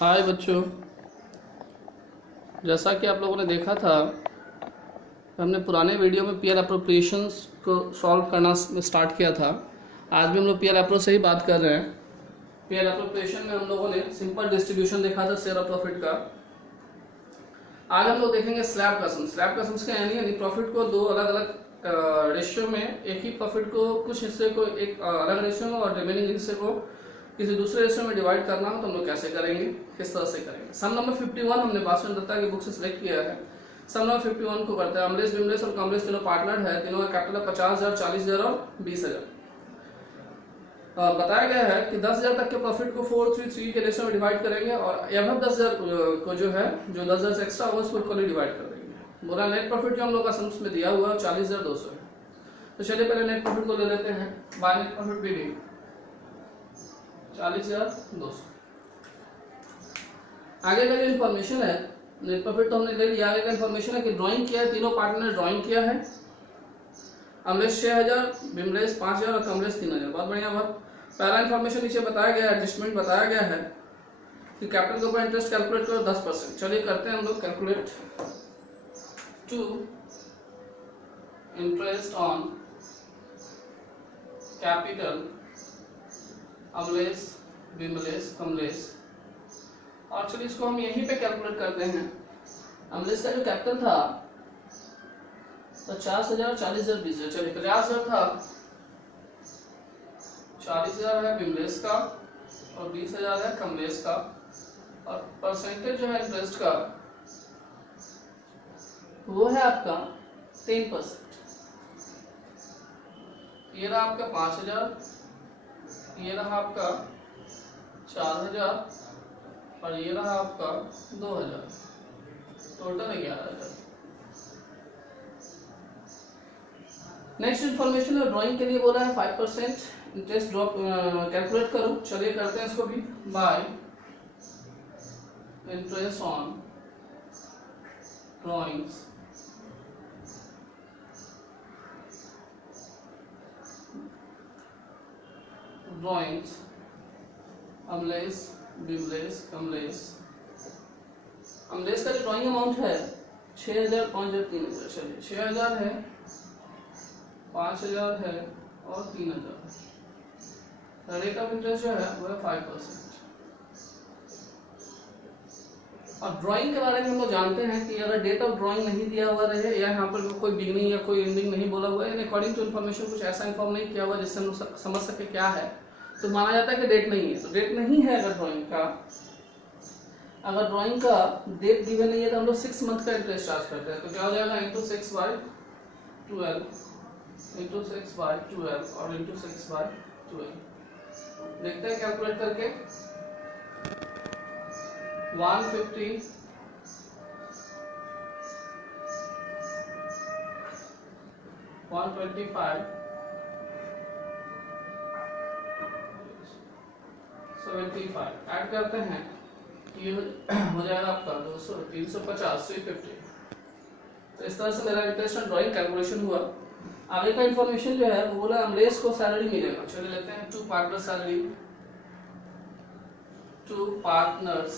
हाय बच्चों, जैसा कि आप लोगों ने देखा था, हमने पुराने वीडियो में पीयर अप्रोप्रिएशंस को सॉल्व करना स्टार्ट किया था। आज भी हम लोग पीयर अप्रो से ही बात कर रहे हैं। पीयर अप्रोप्रिएशन में हम लोगों ने सिंपल डिस्ट्रीब्यूशन देखा था शेयर ऑफ प्रॉफिट का। आज हम लोग देखेंगे स्लैब का सम। स्लैब का सम्स का यानी प्रॉफिट को दो अलग अलग रेशियो में, एक ही प्रॉफिट को कुछ हिस्से को एक अलग रेशियो में और रिमेनिंग हिस्से को किसी दूसरे रेशियो में डिवाइड करना हो तो हम लोग कैसे करेंगे, किस तरह से करेंगे। सम नंबर 51 हमने भास्कर दत्ता की बुक से सिलेक्ट किया है। सम नंबर 51 को करते हैं। अमलेश, बिमलेश और कमलेश तीनों पार्टनर है। तीनों का कैपिटल 50,000, 40,000 और 20,000। बताया गया है कि 10,000 तक के प्रॉफिट को 433 के रेशियो में डिवाइड करेंगे और एवं 10,000 को जो 10,000 से एक्स्ट्रा होगा उसको इक्वली डिवाइड कर देंगे। बोला नेट प्रॉफिट जो हम लोग का सम्स में दिया हुआ है 40,200 है। तो चलिए पहले नेट प्रॉफिट को ले लेते हैं। By net profit BD 40,200। आगे का जो इन्फॉर्मेशन है, नेट प्रॉफिट तो हमने ले लिया। आगे का इन्फॉर्मेशन है कि ड्राइंग किया है, तीनों पार्टनर ने ड्राइंग किया है। अमलेश 6,000, बिमलेश 5,000 और कमलेश 3,000। बहुत बढ़िया बात। पहला इन्फॉर्मेशन नीचे बताया गया है, एडजस्टमेंट बताया गया है कि कैपिटल के ऊपर इंटरेस्ट कैलकुलेट करो 10%। चलिए करते हैं हम लोग calculate. To interest on capital Amlesh, Bimlesh, Kamlesh. और चलिए इसको हम यहीं पे कैलकुलेट करते हैं। अमलेश का जो कैपिटल था 50,000, 40,000, 20,000। चलिए 50,000 था, 40,000 है बिमलेश का और 20,000 है कमलेश का। और परसेंटेज जो है इंटरेस्ट का वो है आपका 10%। ये रहा आपका 5,000, ये रहा आपका 4,000 और ये रहा आपका 2,000। टोटल 11,000। नेक्स्ट इन्फॉर्मेशन है, ड्राइंग के लिए बोला है 5% इंटरेस्ट ड्रॉप कैलकुलेट करो। चलिए करते हैं इसको भी। Bye interest on drawings Amlesh, Bimlesh, Kamlesh. Amlesh का जो ड्राइंग अमाउंट है 6,000, 5,000, 3,000। चलिए 6,000 है, 5,000 है और 3,000। रेट ऑफ इंटरेस्ट जो है वो है 5%। अब ड्राइंग के बारे में हम लोग जानते हैं कि अगर डेट ऑफ ड्राइंग नहीं दिया हुआ रहे या यहाँ पर कोई बिगनिंग या कोई एंडिंग नहीं बोला हुआ है, अकॉर्डिंग टू इन्फॉर्मेशन कुछ ऐसा इन्फॉर्म नहीं किया हुआ जिससे हम लोग समझ सके क्या है, तो माना जाता है कि डेट नहीं है। तो डेट नहीं है अगर ड्राइंग का डेट गिवन नहीं है तो हम लोग 6 मंथ का इंटरेस्ट चार्ज करते हैं। तो क्या हो जाएगा, इंटू 6/12 इंटू 6/12 और इंटू 6/12। देखते हैं कैलकुलेट करके। 150 125 75 ऐड करते हैं, ये हो जाएगा आपका 200, 350, 350। तो इस तरह से मेरा इंटरेस्ट ऑन ड्राइंग कैलकुलेशन हुआ। आगे का इन्फॉर्मेशन जो है वो बोला अमलेश को सैलरी मिलेगा। चलिए लेते हैं 2 partner salary. 2 partners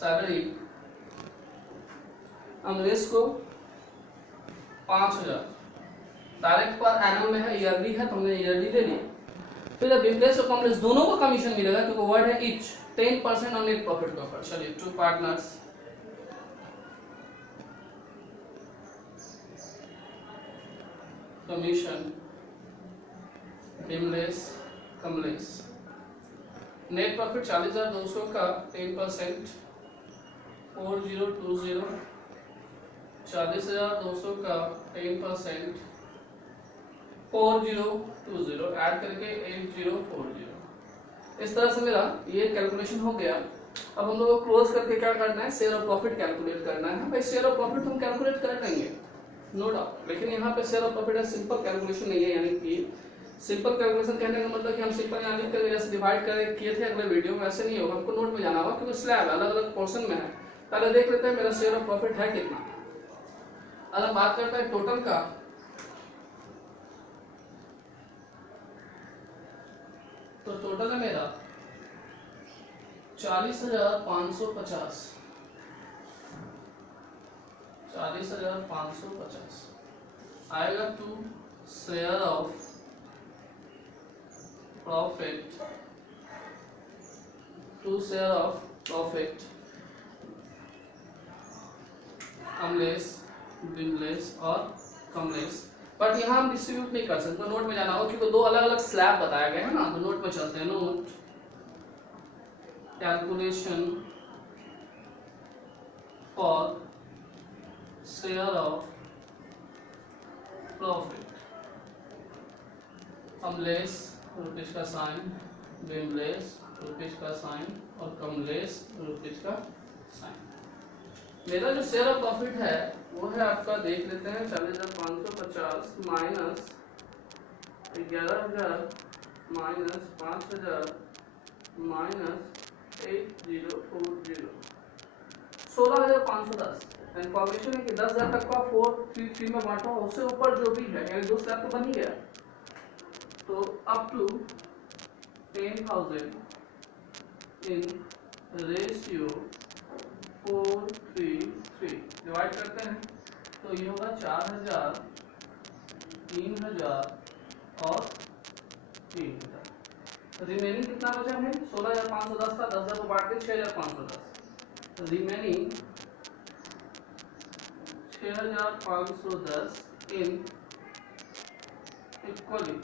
salary Amlesh को 5,000। डायरेक्ट पर एनम में है, ईयरली है तो हमने ईयरली ले लिया। फिर बिमलेश और कमलेश दोनों को कमीशन मिलेगा क्योंकि वर्ड है ईच, 10% ऑन नेट प्रॉफिट के ऊपर। चलिए 2 partners commission Bimlesh, Kamlesh. Net profit 40,200 का 10% 4020। 40,200 का 10% 4020 ऐड करके 8040। इस तरह से मेरा ये कैलकुलेशन हो गया। अब हम लोग को क्लोज करके क्या करना है, शेयर ऑफ प्रॉफिट कैलकुलेट करना है। भाई शेयर ऑफ प्रॉफिट हम कैलकुलेट कर लेंगे नो डाउट, लेकिन यहाँ पे शेयर ऑफ प्रॉफिट है सिंपल कैलकुलेशन नहीं है। यानी कि सिंपल कैलकुलेशन कहने का मतलब कि हम सिंपल यहाँ लिख कर जैसे डिवाइड कर किए थे अगले वीडियो में, ऐसे नहीं होगा। हमको नोट में जाना होगा क्योंकि स्लैब अलग अलग पोर्शन में है। पहले देख लेते हैं मेरा शेयर ऑफ प्रॉफिट है कितना। अगर बात करते हैं टोटल का, तो टोटल है मेरा 40,550 40,550 आएगा to share of profit, to share of profit Kamlesh, Vimlesh और कमलेश। बट यहाँ हम डिस्ट्रीब्यूट नहीं कर सकते, नोट में जाना होगा क्योंकि दो अलग अलग स्लैब बताए गए हैं ना, तो नोट में चलते हैं। Note calculation for share of profit Kamlesh rupees का साइन, विमलेश रुपीज का साइन और कमलेश रुपीज का साइन। मेरा जो शेयर ऑफ प्रॉफिट है वो है आपका, देख लेते हैं, 40,550 माइनस 11,000 माइनस 5,000 माइनस 8040, 16,510। इन्फॉर्मेशन है कि 10,000 तक का 433 में बांटा, उससे ऊपर जो भी है यानी दो स्लैब तो बन ही गया, तो up to 10,000 in ratio 433 divide करते हैं तो ये होगा 4,000, 3,000 और 3,000। रिमेनिंग कितना बचा है? 16,510 था, 10,000 को बांट के 6,510, रिमेनिंग 6,510 इन इक्वली,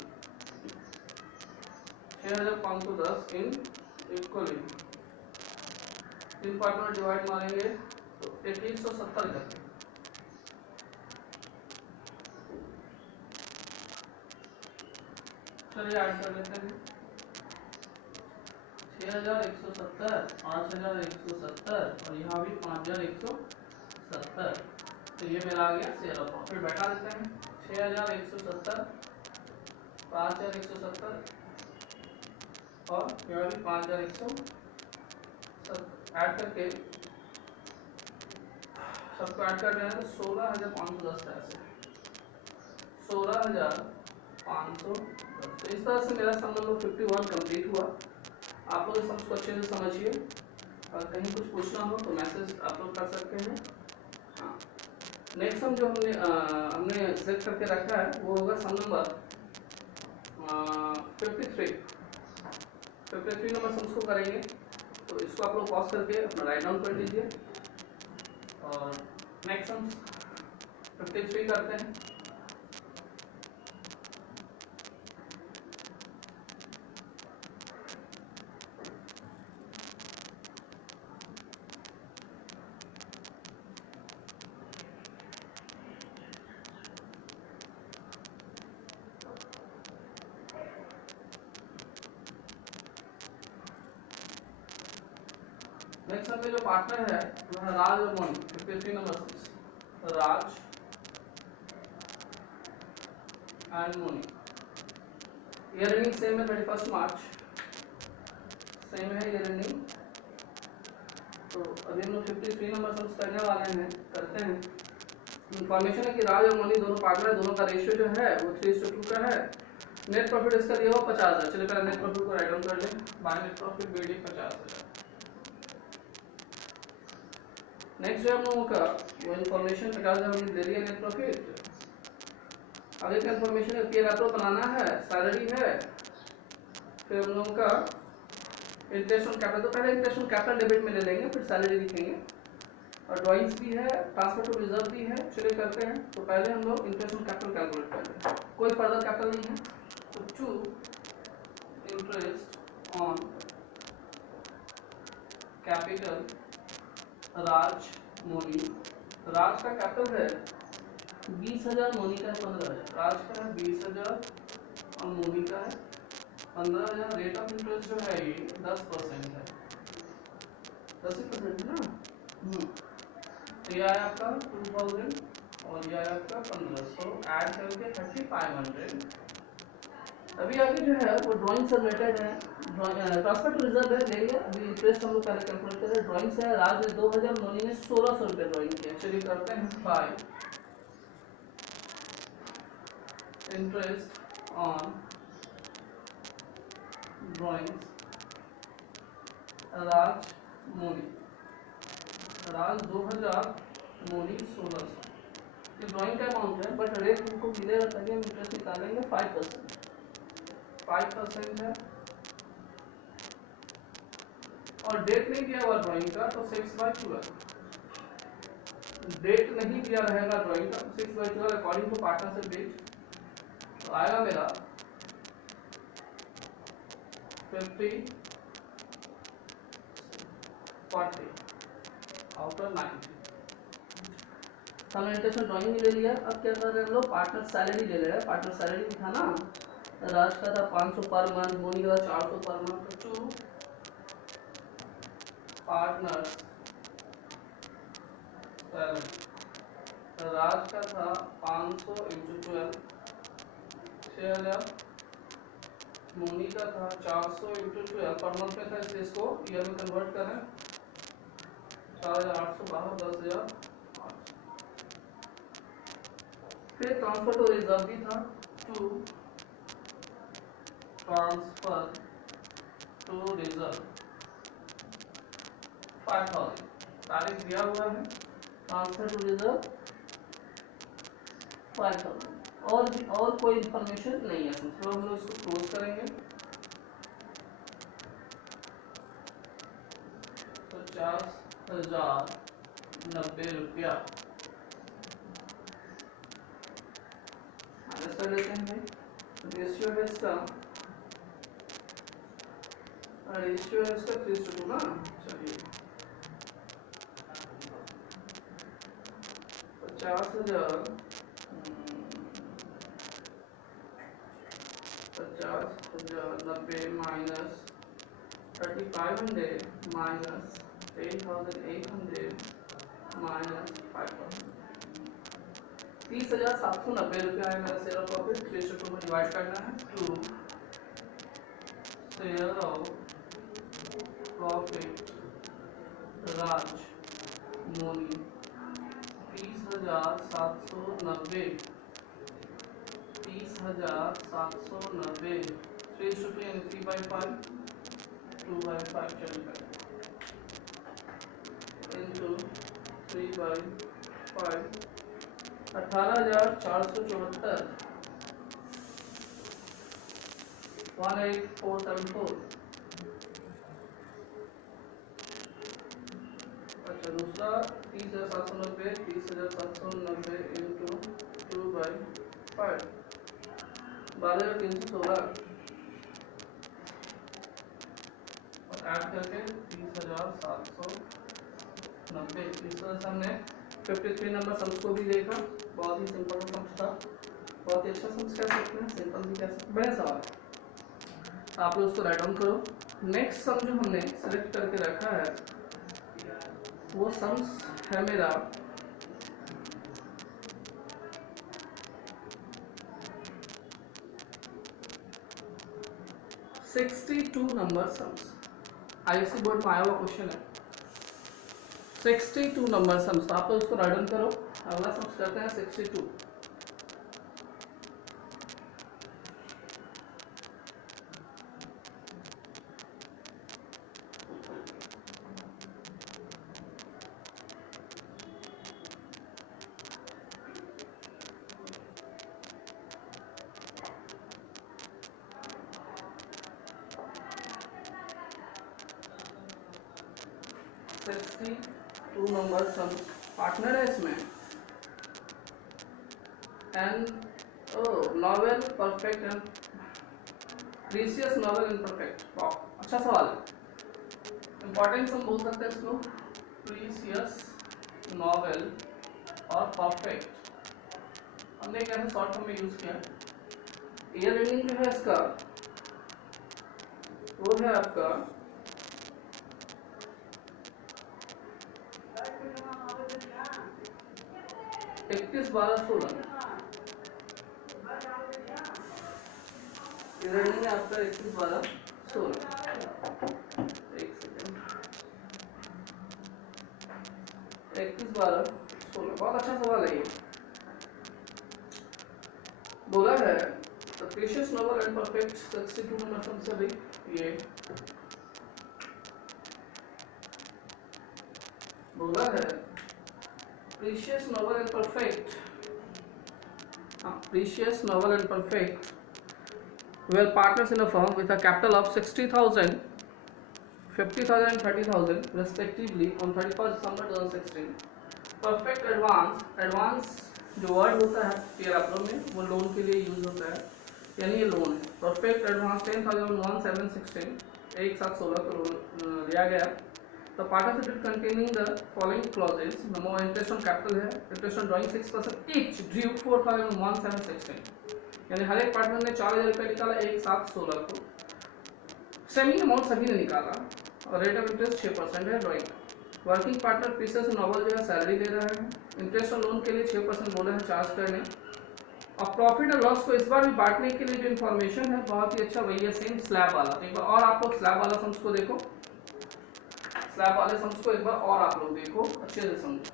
6,510 इन इक्वली तीन पार्ट में डिवाइड मारेंगे तो 2170 करके, चलिए ऐड कर लेते हैं। 6,170, 5,170 और यहाँ भी 5,170, तो ये मेरा आ गया शेयर ऑफ प्रॉफिट। बैठा देते हैं 6,170, 5,170 और यहाँ भी 5,170 ऐड करके सबको ऐड कर देना तो 16,510 ऐसे, 16,510। तो इस तरह से मेरा सम नंबर 51 कंप्लीट हुआ। आप लोग इस सम को अच्छे से समझिए, और कहीं कुछ पूछना हो तो मैसेज आप लोग कर सकते हैं। हाँ, नेक्स्ट सम जो हमने सेलेक्ट करके रखा है वो होगा सम नंबर 53 नंबर सम को करेंगे। तो इसको आप लोग पॉज करके अपना राइट डाउन कर लीजिए और नेक्स्ट सम 53 करते हैं। नेक्स्ट में जो पार्टनर है वो है राज और Moni. 53 number Raj and Moni. Year ending same है 31 मार्च, सेम है ईयर एंडिंग। तो अभी हम लोग 53 नंबर सम करने वाले हैं, करते हैं। इंफॉर्मेशन है कि राज और मोनी दोनों पार्टनर है, दोनों का रेशियो जो है वो 3:2 का है। नेट प्रॉफिट इसका दिया हुआ 50,000। चलिए पहले नेट प्रॉफिट को राइट डाउन कर लें। By net profit BD 50,000। Next जो हम लोगों का वो इन्फॉर्मेशन 50,000 हमने दे दिया नेट प्रॉफिट। आगे का इन्फॉर्मेशन है पीएल अप्रूव बनाना है, सैलरी है, फिर हम लोगों का इंटरेस्ट ऑन कैपिटल। तो पहले इंटरेस्ट ऑन कैपिटल डेबिट में ले लेंगे, फिर सैलरी लिखेंगे, और ड्राइंग्स भी है, ट्रांसफर टू रिजर्व भी है। चलिए करते हैं। तो पहले हम लोग इंटरेस्ट ऑन कैपिटल कैलकुलेट कर लें। कोई फर्दर कैपिटल नहीं है, तो टू इंटरेस्ट ऑन कैपिटल राज मोनी। राज का कैपिटल है 20,000, मोनी का है 15,000। राज का है 20,000 और मोनी का है 15,000। रेट ऑफ इंटरेस्ट जो है ये 10% है, 10% है ना। तो ये आया आपका 2000 और ये आया आपका 1500, ऐड करके 3500। अभी आगे जो है वो ड्राइंग से रिलेटेड है, ट्रांसफर टू रिजर्व है, ले लिया। अभी इंटरेस्ट हम लोग पहले कैलकुलेट करें। ड्राइंग से है, राज ने 2,000, मोनी ने 1,600 रुपये ड्राइंग किया। चलिए करते हैं। बाय इंटरेस्ट ऑन ड्राइंग्स राज मोनी, राज 2000, मोनी 1600। ये ड्राइंग का अमाउंट है, बट रेट हमको मिलेगा तभी हम इंटरेस्ट निकालेंगे। 5% है, और डेट नहीं दिया हुआ ड्राइंग का तो 6/12, डेट नहीं दिया रहेगा ड्राइंग का 6/12 अकॉर्डिंग टू पार्टनरशिप डेट, तो आएगा मेरा 50, 40 आउट ऑफ 90। हमने इंटरेस्ट में ड्राइंग भी ले लिया। अब क्या कर रहे हैं हम लोग, पार्टनर सैलरी ले ले रहे हैं। पार्टनर सैलरी भी था ना, राज का था 500 पर मंथ, मोनी का था 400 पर मंथ। तो पार्टनर सैलरी, राज का था 500 × 12 6000, मोनी का था 400 × 12 पर मंथ में था, इसलिए इसको ईयर में कन्वर्ट करें 4800 बाहर 10,000। फिर ट्रांसफर टू रिजर्व भी था, टू ट्रांसफर टू रिजर्व 5000, तारीख दिया हुआ है, ट्रांसफर टू रिजर्व 5000। और कोई इंफॉर्मेशन नहीं है, तो हम लोग इसको क्लोज करेंगे। 50,090 रुपया माइनस कर लेते हैं भाई। रेशियो है इसका 3:2 ना। चलिए 50,000 50,090 माइनस 3,500 माइनस 8,800 माइनस 5,000, 30,790 रुपया है मेरा शेयर ऑफ प्रॉफिट। 3:2 में डिवाइड करना है, to share of profit Raj Moni 30,790, 30,790 3:2 यानी 3/5, 2/5 चलेगा इंटू 3/5, 18,474 18474। अच्छा दूसरा 30,790, 30,790 इंटू 2/5, 12,316 और ऐड करके 30,790। इस तरह से हमने 53 नंबर सम्स को भी देखा। बहुत ही सिंपल सम्स था, बहुत ही अच्छा सम्स कह सकते हैं, सिंपल भी कह सकते हैं। बढ़िया सवाल है, आप लोग उसको राइट डाउन करो। नेक्स्ट सम जो हमने सिलेक्ट करके रखा है वो सम्स है मेरा 62 नंबर सम्स। आईएससी बोर्ड में आया हुआ क्वेश्चन है 62 नंबर सम्स। आप लोग उसको राइट डाउन करो। अगला सम्स करते हैं 62। टू नंबर सम पार्टनर है इसमें and novel perfect and precious novel and perfect. अच्छा सवाल है, इंपॉर्टेंस हम बोल सकते हैं इसको प्रीसियस नॉवेल और परफेक्ट। हमने कैसे शॉर्ट फॉर्म में यूज किया। ईयर एंडिंग जो है इसका वो है आपका 31/12/16। रनिंग आपका 31/12/16। एक सेकेंड, 31/12/16। बहुत अच्छा सवाल है ये। बोला है the precious novel and perfect 62 number sum से भाई ये बोला है precious noble and perfect, precious, novel and perfect were partners in a firm with a capital of 60,000, 50,000 and 30,000 respectively on 31st December 2016. Perfect advance जो word होता है peer appro में वो लोन के लिए यूज होता है, यानी ये लोन है। परफेक्ट एडवांस 10,716 एक साथ 16 करोड़ लिया गया। The part of the deed containing the following clauses: memo interest on capital है, interest on drawing 6% each due 4,1716, यानी हर एक पार्टनर ने 4,000 रुपये निकाला एक साथ 16 को, सेमी अमाउंट सभी ने निकाला और रेट ऑफ इंटरेस्ट 6% है drawing. Working partner Precious Noble जो है सैलरी दे रहा है, इंटरेस्ट ऑन लोन के लिए 6% बोले हैं चार्ज करने, और प्रॉफिट और लॉस को इस बार भी बांटने के लिए जो इन्फॉर्मेशन है बहुत ही अच्छा वही है सेम स्लैब वाला। एक बार और आप लोग स्लैब वाला सम्स को देखो, स्लैब वाले सम्स को एक बार और आप लोग देखो अच्छे से समझो।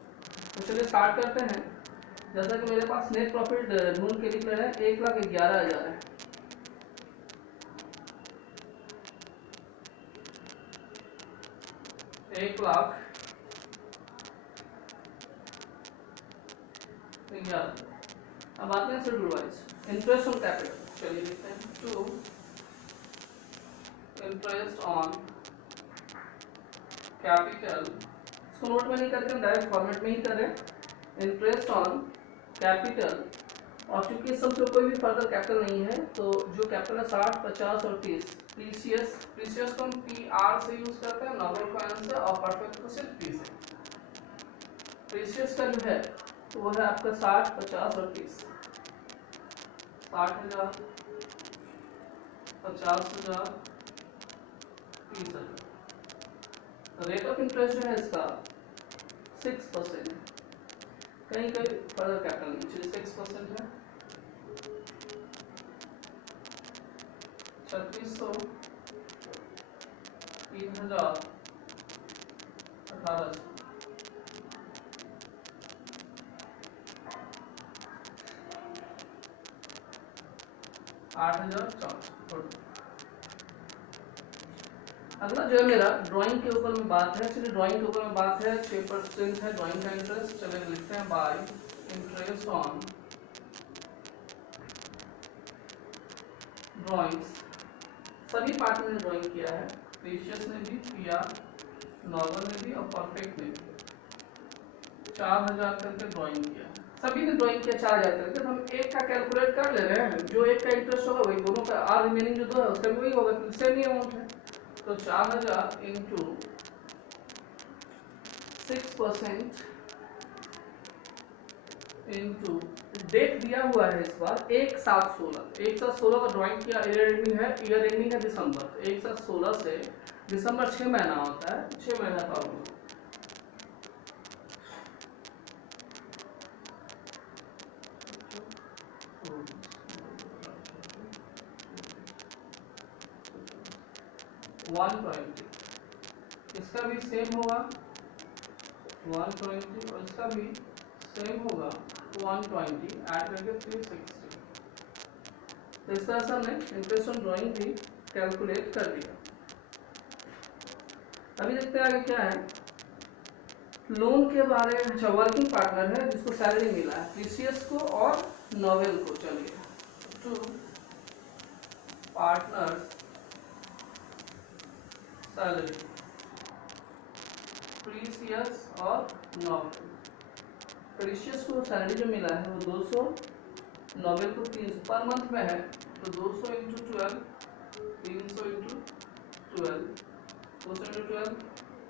तो चलिए स्टार्ट करते हैं। जैसा कि मेरे पास नेट प्रॉफिट ढूंढ के लिख रहे हैं 1,11,000 है, एक लाख 11। अब आते हैं schedule wise. Interest on capital, चलिए लिखते हैं टू इंटरेस्ट ऑन कैपिटल, इसको नोट में नहीं करके डायरेक्ट फॉर्मेट में ही करें, इंटरेस्ट ऑन कैपिटल। और क्योंकि इस सबसे कोई भी फर्दर कैपिटल नहीं है तो जो कैपिटल है 60, 50 और 30, प्रीशियस को हम PR से यूज करते हैं, नोबल को N से और परफेक्ट को सिर्फ P से। प्रीशियस का जो है तो वो है आपका 60, 50 और 30, 60,000, 50,000, 30,000। रेट ऑफ इंटरेस्ट जो है इसका 6% है, कहीं कहीं फर्दर कैपिटल नीचे 6% है, 3600, 3,000, 18,000, 8,000। अगला जो है मेरा ड्राइंग के ऊपर में बात है। चलिए ड्राइंग के ऊपर में बात है, 6% है ड्राइंग का इंटरेस्ट। चलिए लिखते हैं बाय इंटरेस्ट ऑन ड्राइंग्स। सभी पार्टनर ने ड्राइंग किया है, प्रीशियस ने भी, PR, नॉर्मल ने भी और परफेक्ट ने भी। 4,000 करके ड्राइंग किया, सभी ने ड्राइंग किया 4,000 करके। तो हम एक का कैलकुलेट कर ले रहे हैं, जो एक का इंटरेस्ट होगा वही दोनों का, और रिमेनिंग जो दो है उसका भी वही होगा, सेम ही अमाउंट है। तो 4,000 इंटू 6% इंटू डेट दिया हुआ है इस बार 1/7/16, 1/7/16 का ड्राइंग किया, ईयर एंडिंग है दिसंबर, तो 1/7/16 से दिसंबर 6 महीना होता है, 6 महीना का होगा। इसका भी सेम होगा 120 और इसका भी सेम होगा 120, ऐड करके 360। तो इस तरह से हमने इंटरेस्ट ऑन ड्राइंग भी कैलकुलेट कर दिया। अभी देखते हैं आगे क्या है। लोन के बारे में, अच्छा वर्किंग पार्टनर है जिसको सैलरी मिला है, प्रीशियस को और नोवेल को। चलिए टू पार्टनर्स सैलरी, प्रीशियस और नोवेल। प्रीशियस को सैलरी जो मिला है वो 200, नोवेल को 300 पर मंथ में है, तो 200 इंटू 12, 300 इंटू 12, 200 इंटू 12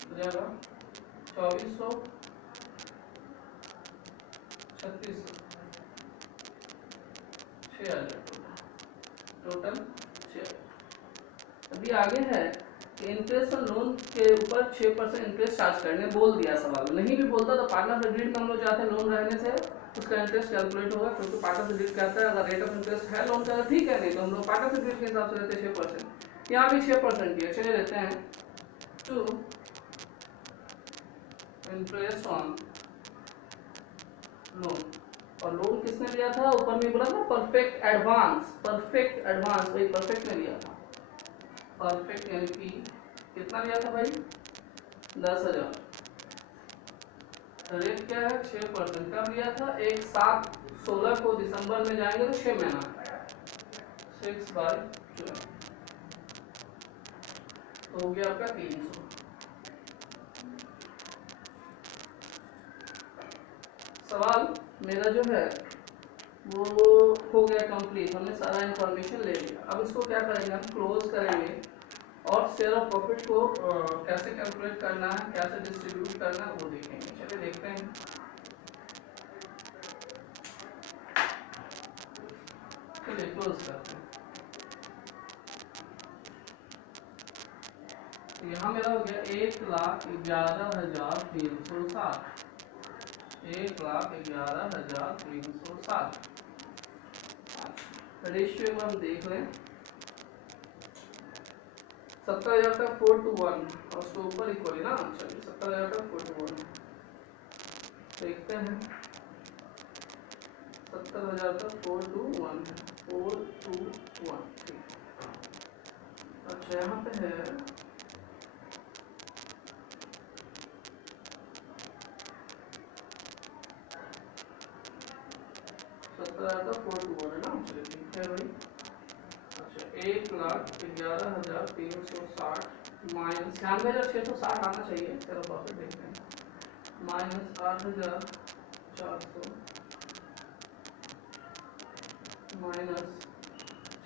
हो जाएगा 2400, 3600, 6,000 टोटल 6,000। अभी आगे है इंटरेस्ट ऑन लोन के ऊपर 6% इंटरेस्ट चार्ज करने बोल दिया सवाल। नहीं भी बोलता तो पार्टनर से डीड में हम लोग जाते हैं, लोन रहने से उसका इंटरेस्ट कैलकुलेट होगा, क्योंकि पार्टनर से डीड कहता है अगर रेट ऑफ इंटरेस्ट है लोन का ठीक है, नहीं तो हम लोग पार्टनर से डीड के हिसाब से लेते हैं 6%। यहाँ भी 6% की है। चलिए लेते हैं टू इंटरेस्ट ऑन लोन, और लोन किसने लिया था, ऊपर में बोला था परफेक्ट एडवांस, परफेक्ट एडवांस वही परफेक्ट ने लिया था। परफेक्ट यानी कि कितना लिया था भाई 10,000, रेट क्या है 6%। कब लिया था? एक 7/16 को दिसंबर में जाएंगे तो 6 महीना 6/12 तो हो गया आपका 300। सवाल मेरा जो है वो हो गया कंप्लीट, हमने सारा इंफॉर्मेशन ले लिया। अब इसको क्या करेंगे, हम क्लोज करेंगे और शेयर ऑफ प्रॉफिट को कैसे कैलकुलेट करना है, कैसे डिस्ट्रीब्यूट करना है वो देखेंगे। चलिए देखते हैं। चलिए क्लोज करते हैं। यहाँ मेरा हो गया 1,11,360, 1,11,360। रेशियो में हम देख लें 70,000 का 4:1 और उसके ऊपर इक्वल है ना। चलिए 70,000 का 4:1 देखते हैं। 70,000 का 4:1 है, 4:1 ठीक। अच्छा यहाँ पे है 70,000 का 4:1 है ना। चलिए ठीक है भाई। अच्छा 1,11,360 माइनस 96,660 आना चाहिए। चलो प्रॉफिट देखते हैं। Minus 8,400 minus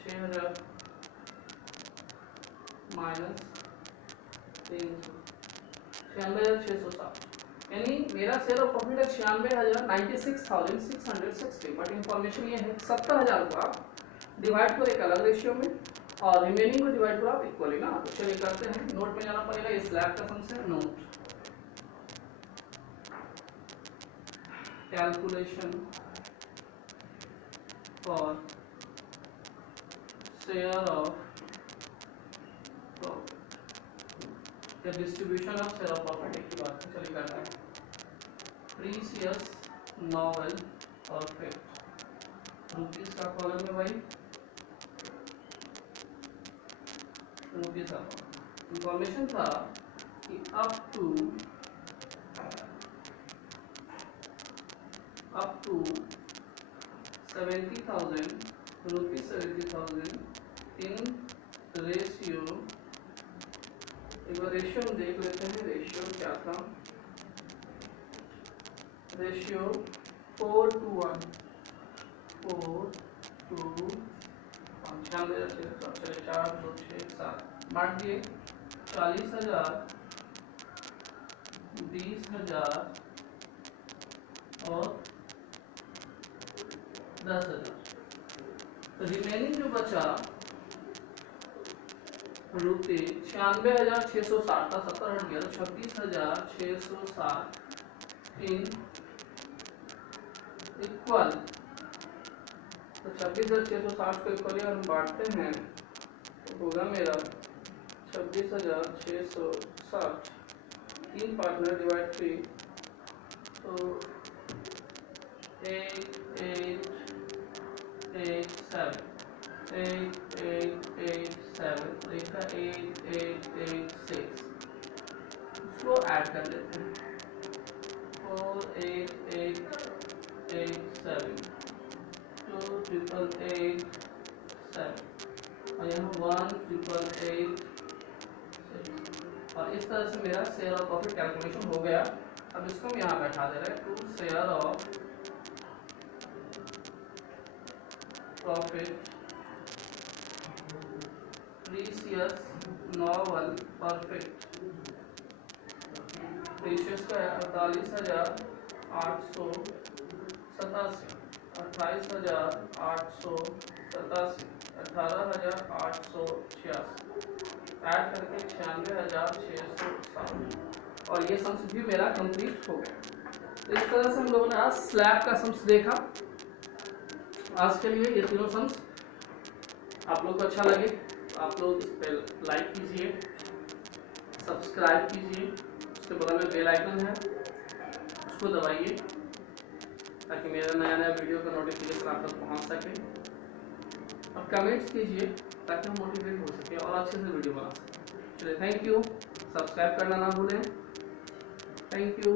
6,000 minus 300 96,660। यानी मेरा शेयर ऑफ प्रॉफिट है 96,660 बट इंफॉर्मेशन ये है 70,000 को आप डिवाइड करो एक अलग रेशियो में और रिमेनिंग को डिवाइड करो आप इक्वली ना। तो चलिए करते हैं। नोट में जाना पड़ेगा, ये स्लैब का सम है। Note calculation for share of profit या distribution of share of profit एक ही बात है। चलिए करते हैं। प्रीसियस नॉवेल परफेक्ट रुपीज का कॉलम है भाई, रुपीज का इंफॉर्मेशन था कि up to 70,000 rupees 70,000 in ratio. एक बार रेशियो हम देख लेते हैं। रेशियो क्या था? रेशियो 4:1 चलिए 4 2 6 7 बांट दिए। 40,000 20,000 और 10,000। तो रिमेनिंग जो बचा रुपये 96,660 का 70 हट गया तो 26,660 इन इक्वल। तो 26,660 को इक्वली हम बांटते हैं तो होगा मेरा 26,660 तीन पार्टनर डिवाइड 3 तो 8,8,8,7 8,8,8,7 देखा 8,8,8,6 उसको ऐड कर देते हैं। 4,8,8,8,7 2,8,8,7 और यहाँ 1,8,8,6 और इस तरह से मेरा शेयर ऑफ प्रॉफिट कैलकुलेशन हो गया। अब इसको हम यहाँ बैठा दे रहे हैं। To share of profit Precious Noble perfect. Precious का है 48,887 28,887 18,886 ऐड करके 96,660 और ये सम्स भी मेरा कंप्लीट हो गया। तो इस तरह से हम लोगों ने आज स्लैब का सम्स देखा। आज के लिए ये तीनों सम्स आप लोग को अच्छा लगे तो आप लोग इस पर लाइक कीजिए, सब्सक्राइब कीजिए, उसके बगल में बेल आइकन है उसको दबाइए ताकि मेरा नया नया वीडियो का नोटिफिकेशन आप तक पहुंच सके और कमेंट्स कीजिए ताकि हम मोटिवेट हो सके और अच्छे से वीडियो बना सकें। चलिए थैंक यू, सब्सक्राइब करना ना भूलें। Thank you.